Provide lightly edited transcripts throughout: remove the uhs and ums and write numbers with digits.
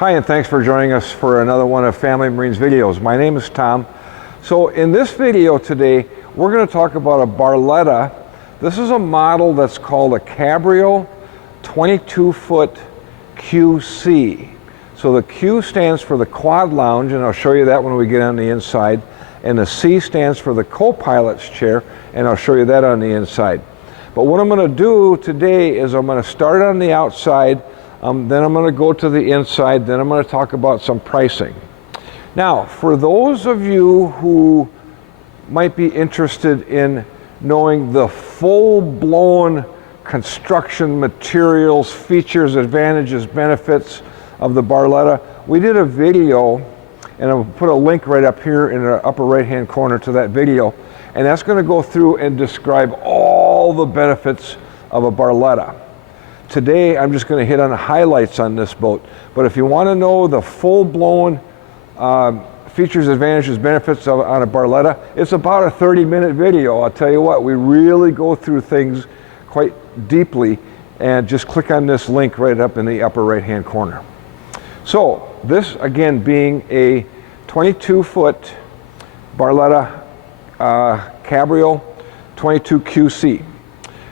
Hi, and thanks for joining us for another one of Family Marine's videos. My name is Tom. So in this video today, we're going to talk about a Barletta. This is a model that's called a Cabrio 22-foot QC. So the Q stands for the quad lounge, and I'll show you that when we get on the inside. And the C stands for the co-pilot's chair, and I'll show you that on the inside. But what I'm going to do today is I'm going to start on the outside, then I'm going to go to the inside, then I'm going to talk about some pricing. Now, for those of you who might be interested in knowing the full-blown construction materials, features, advantages, benefits of the Barletta, we did a video, and I'll put a link right up here in the upper right-hand corner to that video, and that's going to go through and describe all the benefits of a Barletta. Today, I'm just going to hit on the highlights on this boat, but if you want to know the full-blown features, advantages, benefits on a Barletta, it's about a 30-minute video. I'll tell you what, we really go through things quite deeply, and just click on this link right up in the upper right-hand corner. So, this again being a 22-foot Barletta Cabrio 22 QC.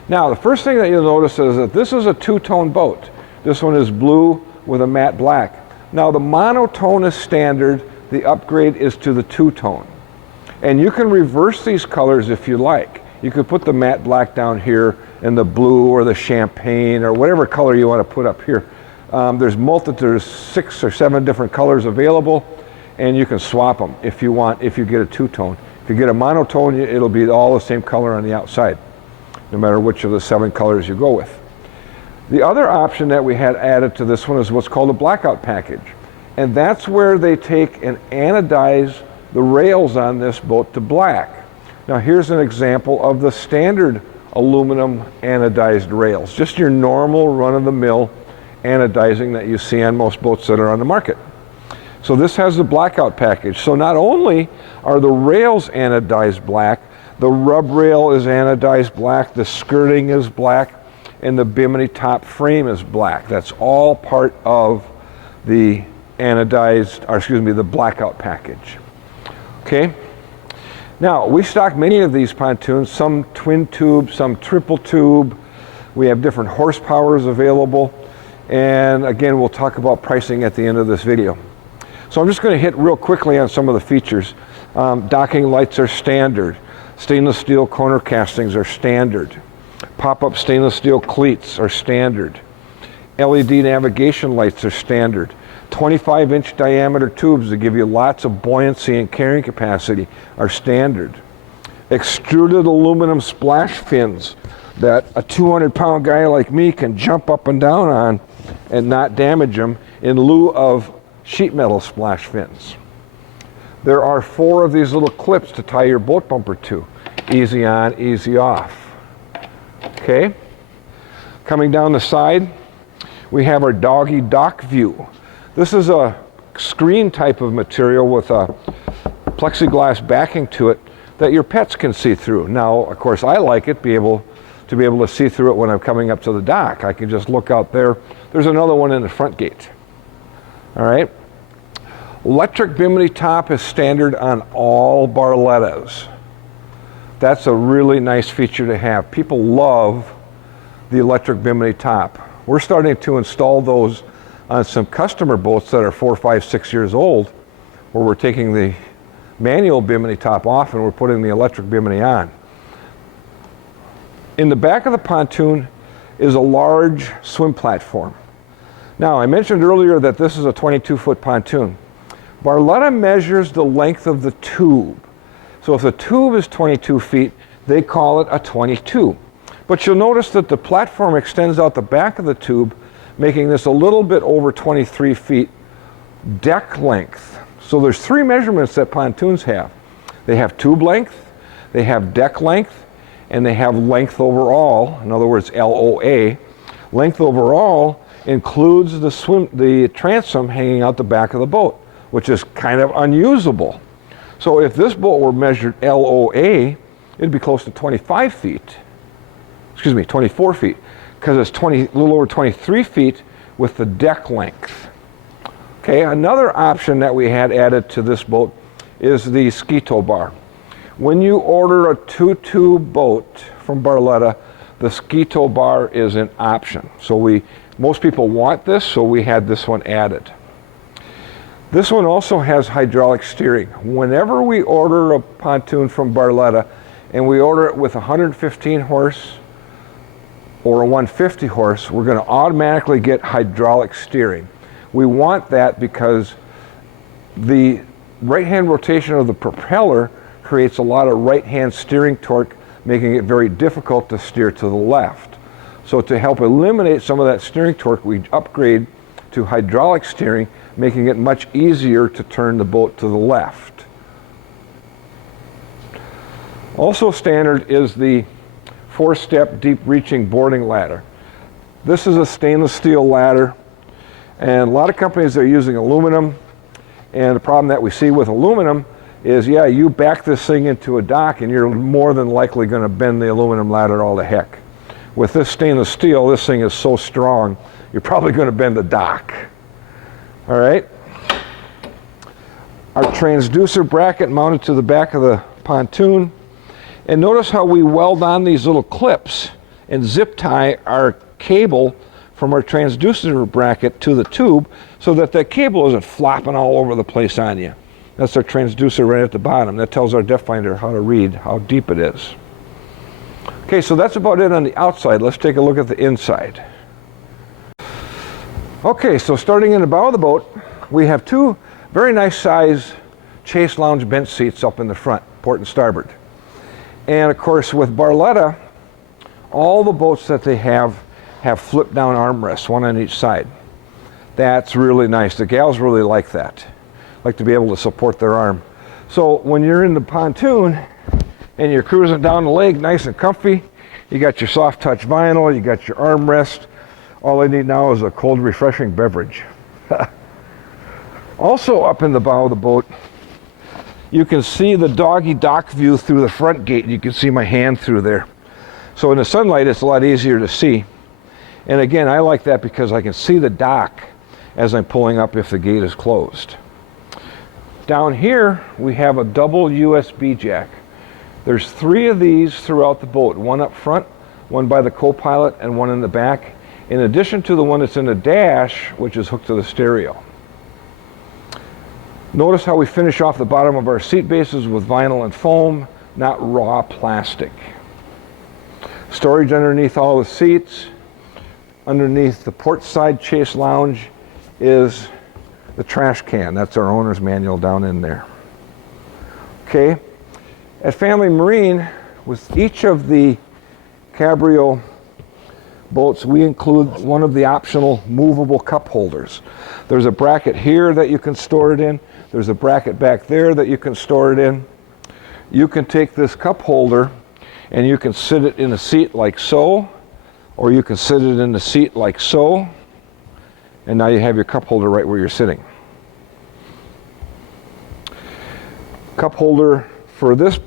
Now, the first thing that you'll notice is that this is a two-tone boat. This one is blue with a matte black. Now, the monotone is standard. The upgrade is to the two-tone. And you can reverse these colors if you like. You could put the matte black down here and the blue or the champagne or whatever color you want to put up here. There's 6 or 7 different colors available, and you can swap them if you want, if you get a two-tone. If you get a monotone, it'll be all the same color on the outside, no matter which of the 7 colors you go with. The other option that we had added to this one is what's called a blackout package. And that's where they take and anodize the rails on this boat to black. Now here's an example of the standard aluminum anodized rails, just your normal run-of-the-mill anodizing that you see on most boats that are on the market. So this has the blackout package. So not only are the rails anodized black, the rub rail is anodized black, the skirting is black, and the bimini top frame is black. That's all part of the the blackout package. Okay? Now, we stock many of these pontoons, some twin tube, some triple tube. We have different horsepowers available. And again, we'll talk about pricing at the end of this video. So I'm just going to hit real quickly on some of the features. Docking lights are standard. Stainless steel corner castings are standard. Pop-up stainless steel cleats are standard. LED navigation lights are standard. 25-inch diameter tubes that give you lots of buoyancy and carrying capacity are standard. Extruded aluminum splash fins that a 200-pound guy like me can jump up and down on and not damage them in lieu of sheet metal splash fins. There are 4 of these little clips to tie your boat bumper to. Easy on, easy off. Okay? Coming down the side, we have our doggy dock view. This is a screen type of material with a plexiglass backing to it that your pets can see through. Now, of course, I like it to be able to see through it when I'm coming up to the dock. I can just look out there. There's another one in the front gate. All right? Electric bimini top is standard on all Barlettas. That's a really nice feature to have. People love the electric bimini top. We're starting to install those on some customer boats that are 4, 5, 6 years old, where we're taking the manual bimini top off and we're putting the electric bimini on. In the back of the pontoon is a large swim platform. Now, I mentioned earlier that this is a 22-foot pontoon. Barletta measures the length of the tube. So if the tube is 22 feet, they call it a 22. But you'll notice that the platform extends out the back of the tube, making this a little bit over 23 feet deck length. So there's 3 measurements that pontoons have. They have tube length, they have deck length, and they have length overall, in other words, LOA. Length overall includes the transom hanging out the back of the boat, which is kind of unusable. So if this boat were measured LOA, it'd be close to 25 feet. Excuse me, 24 feet, because it's a little over 23 feet with the deck length. Okay, another option that we had added to this boat is the ski tow bar. When you order a 2-tube boat from Barletta, the ski tow bar is an option. So most people want this, so we had this one added. This one also has hydraulic steering. Whenever we order a pontoon from Barletta and we order it with 115 horse or a 150 horse, we're going to automatically get hydraulic steering. We want that because the right-hand rotation of the propeller creates a lot of right-hand steering torque, making it very difficult to steer to the left. So to help eliminate some of that steering torque, we upgrade to hydraulic steering, making it much easier to turn the boat to the left. Also standard is the 4-step deep reaching boarding ladder. This is a stainless steel ladder, and a lot of companies are using aluminum, and the problem that we see with aluminum is, yeah, you back this thing into a dock and you're more than likely going to bend the aluminum ladder all to heck. With this stainless steel, this thing is so strong, you're probably going to bend the dock. All right. Our transducer bracket mounted to the back of the pontoon. And notice how we weld on these little clips and zip tie our cable from our transducer bracket to the tube so that that cable isn't flopping all over the place on you. That's our transducer right at the bottom. That tells our depth finder how to read how deep it is. Okay, so that's about it on the outside. Let's take a look at the inside. Okay, so starting in the bow of the boat, we have two very nice size chase lounge bench seats up in the front, port and starboard. And of course with Barletta, all the boats that they have flip down armrests, one on each side. That's really nice. The gals really like that. Like to be able to support their arm. So when you're in the pontoon and you're cruising down the lake nice and comfy, you got your soft touch vinyl, you got your armrest. All I need now is a cold, refreshing beverage. Also up in the bow of the boat, you can see the doggy dock view through the front gate. You can see my hand through there. So in the sunlight, it's a lot easier to see. And again, I like that because I can see the dock as I'm pulling up if the gate is closed. Down here, we have a double USB jack. There's 3 of these throughout the boat, one up front, one by the co-pilot, and one in the back, in addition to the one that's in the dash, which is hooked to the stereo. Notice how we finish off the bottom of our seat bases with vinyl and foam, not raw plastic. Storage underneath all the seats. Underneath the port side chase lounge is the trash can. That's our owner's manual down in there. Okay, at Family Marine, with each of the Cabrio boats, we include one of the optional movable cup holders. There's a bracket here that you can store it in. There's a bracket back there that you can store it in. You can take this cup holder and you can sit it in a seat like so, or you can sit it in the seat like so, and now you have your cup holder right where you're sitting. Cup holder for this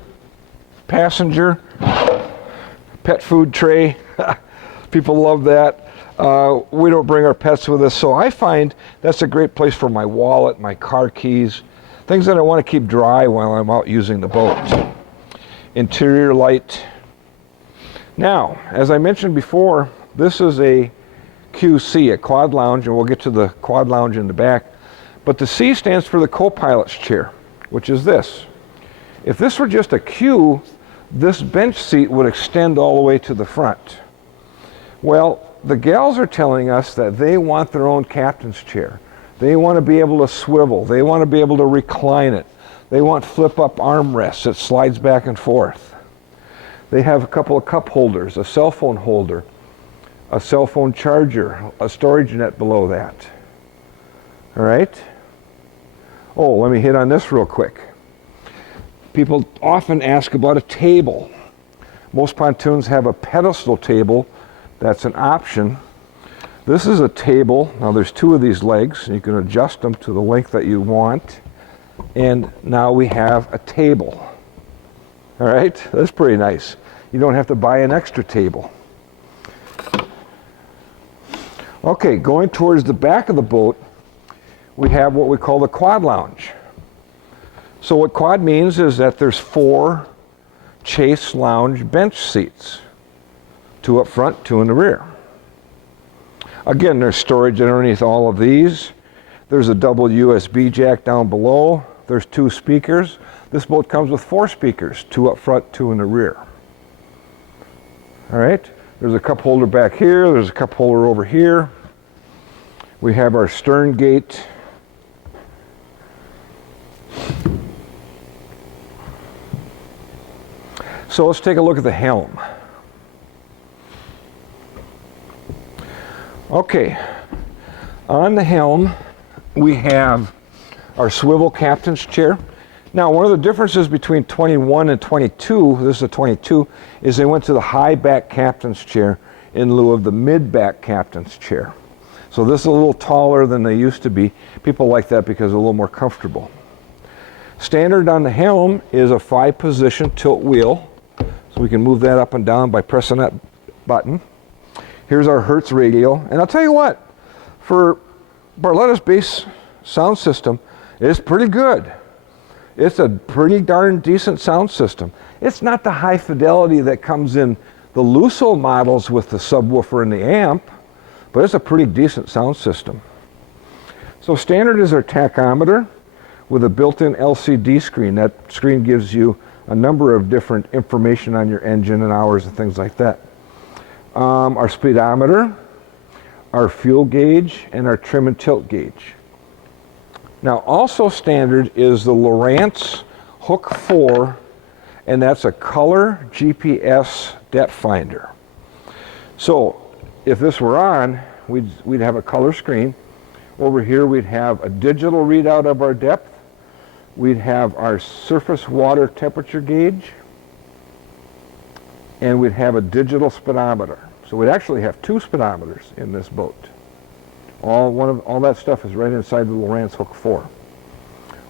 passenger, pet food tray. People love that. We don't bring our pets with us, so I find that's a great place for my wallet, my car keys, things that I want to keep dry while I'm out using the boat. Interior light. Now, as I mentioned before, this is a QC, a quad lounge, and we'll get to the quad lounge in the back. But the C stands for the co-pilot's chair, which is this. If this were just a Q, this bench seat would extend all the way to the front. Well, the gals are telling us that they want their own captain's chair. They want to be able to swivel. They want to be able to recline it. They want flip-up armrests that slides back and forth. They have a couple of cup holders, a cell phone holder, a cell phone charger, a storage net below that. All right? Oh, let me hit on this real quick. People often ask about a table. Most pontoons have a pedestal table. That's an option. This is a table. Now there's 2 of these legs, and you can adjust them to the length that you want. And now we have a table. All right, that's pretty nice. You don't have to buy an extra table. Okay, going towards the back of the boat, we have what we call the quad lounge. So what quad means is that there's 4 chase lounge bench seats, 2 up front, 2 in the rear. Again, there's storage underneath all of these. There's a double USB jack down below. There's 2 speakers. This boat comes with 4 speakers, 2 up front, 2 in the rear. All right, there's a cup holder back here. There's a cup holder over here. We have our stern gate. So let's take a look at the helm. Okay, on the helm we have our swivel captain's chair. Now, one of the differences between 21 and 22, this is a 22, is they went to the high back captain's chair in lieu of the mid back captain's chair. So this is a little taller than they used to be. People like that because it's a little more comfortable. Standard on the helm is a 5-position tilt wheel. So we can move that up and down by pressing that button. Here's our Hertz radio. And I'll tell you what, for Barletta's base sound system, it's pretty good. It's a pretty darn decent sound system. It's not the high fidelity that comes in the Lusso models with the subwoofer and the amp, but it's a pretty decent sound system. So standard is our tachometer with a built-in LCD screen. That screen gives you a number of different information on your engine and hours and things like that. Our speedometer, our fuel gauge, and our trim and tilt gauge. Now, also standard is the Lowrance Hook 4, and that's a color GPS depth finder. So if this were on, we'd have a color screen. Over here we'd have a digital readout of our depth. We'd have our surface water temperature gauge, and we'd have a digital speedometer. So we'd actually have 2 speedometers in this boat. All that stuff is right inside the Lowrance Hook 4.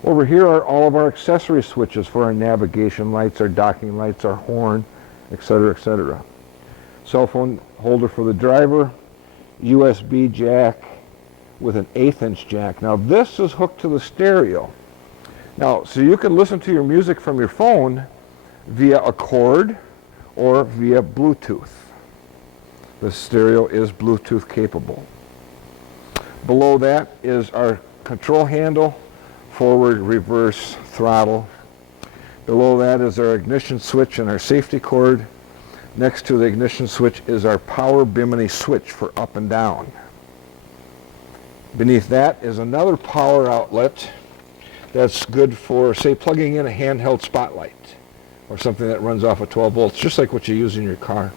Over here are all of our accessory switches for our navigation lights, our docking lights, our horn, etc., etc. Cell phone holder for the driver, USB jack with an 1/8" jack. Now this is hooked to the stereo. Now, so you can listen to your music from your phone via a cord or via Bluetooth. The stereo is Bluetooth capable. Below that is our control handle, forward, reverse, throttle. Below that is our ignition switch and our safety cord. Next to the ignition switch is our power bimini switch for up and down. Beneath that is another power outlet that's good for, say, plugging in a handheld spotlight or something that runs off of 12 volts, just like what you use in your car.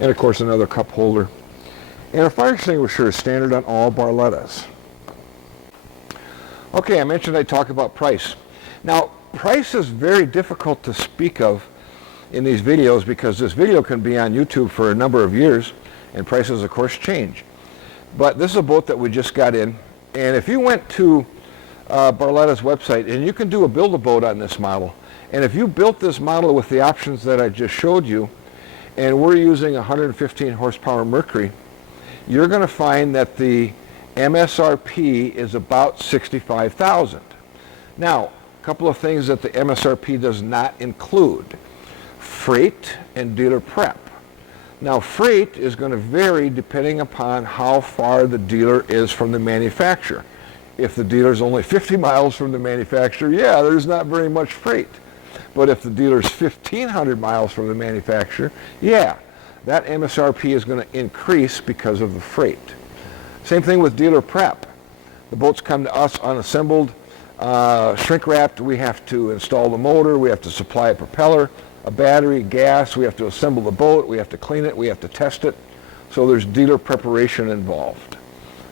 And of course another cup holder. And a fire extinguisher is standard on all Barlettas. Okay, I mentioned I'd talk about price. Now, price is very difficult to speak of in these videos because this video can be on YouTube for a number of years and prices of course change. But this is a boat that we just got in, and if you went to Barletta's website, and you can do a build-a-boat on this model, and if you built this model with the options that I just showed you, and we're using 115 horsepower Mercury, you're going to find that the MSRP is about $65,000. Now, a couple of things that the MSRP does not include: freight and dealer prep. Now, freight is going to vary depending upon how far the dealer is from the manufacturer. If the dealer is only 50 miles from the manufacturer, yeah, there's not very much freight. But if the dealer is 1,500 miles from the manufacturer, yeah, that MSRP is going to increase because of the freight. Same thing with dealer prep. The boats come to us unassembled, shrink wrapped. We have to install the motor, we have to supply a propeller, a battery, gas, we have to assemble the boat, we have to clean it, we have to test it. So there's dealer preparation involved.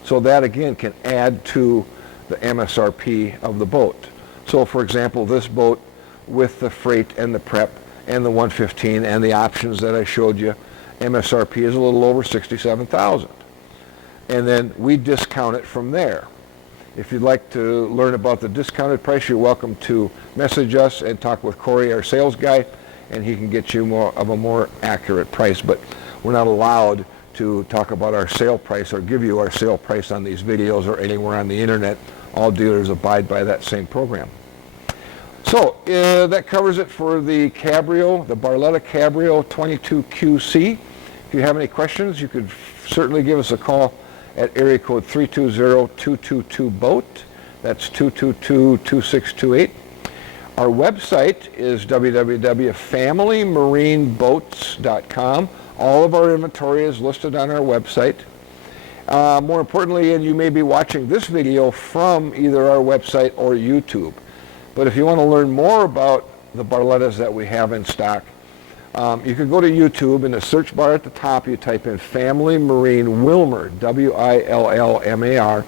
So that again can add to the MSRP of the boat. So for example, this boat with the freight and the prep and the 115 and the options that I showed you, MSRP is a little over $67,000. And then we discount it from there. If you'd like to learn about the discounted price, you're welcome to message us and talk with Corey, our sales guy, and he can get you more of a more accurate price. But we're not allowed to talk about our sale price or give you our sale price on these videos or anywhere on the internet. all dealers abide by that same program. So that covers it for the Cabrio, the Barletta Cabrio 22QC. If you have any questions, you could certainly give us a call at area code 320-222-BOAT. That's 222-2628. Our website is www.familymarineBoats.com. All of our inventory is listed on our website. More importantly, and you may be watching this video from either our website or YouTube. But if you want to learn more about the Barlettas that we have in stock, you can go to YouTube. In the search bar at the top, you type in Family Marine Willmar, W-I-L-L-M-A-R,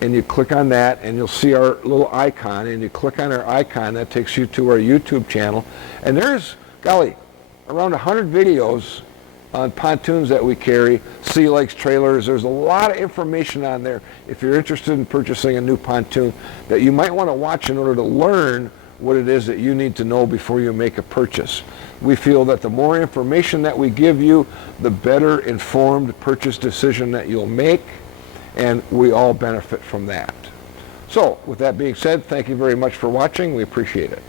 and you click on that, and you'll see our little icon, and you click on our icon, that takes you to our YouTube channel. And there's, golly, around 100 videos on pontoons that we carry, sea lakes, trailers. There's a lot of information on there if you're interested in purchasing a new pontoon that you might want to watch in order to learn what it is that you need to know before you make a purchase. We feel that the more information that we give you, the better informed purchase decision that you'll make, and we all benefit from that. So, with that being said, thank you very much for watching. We appreciate it.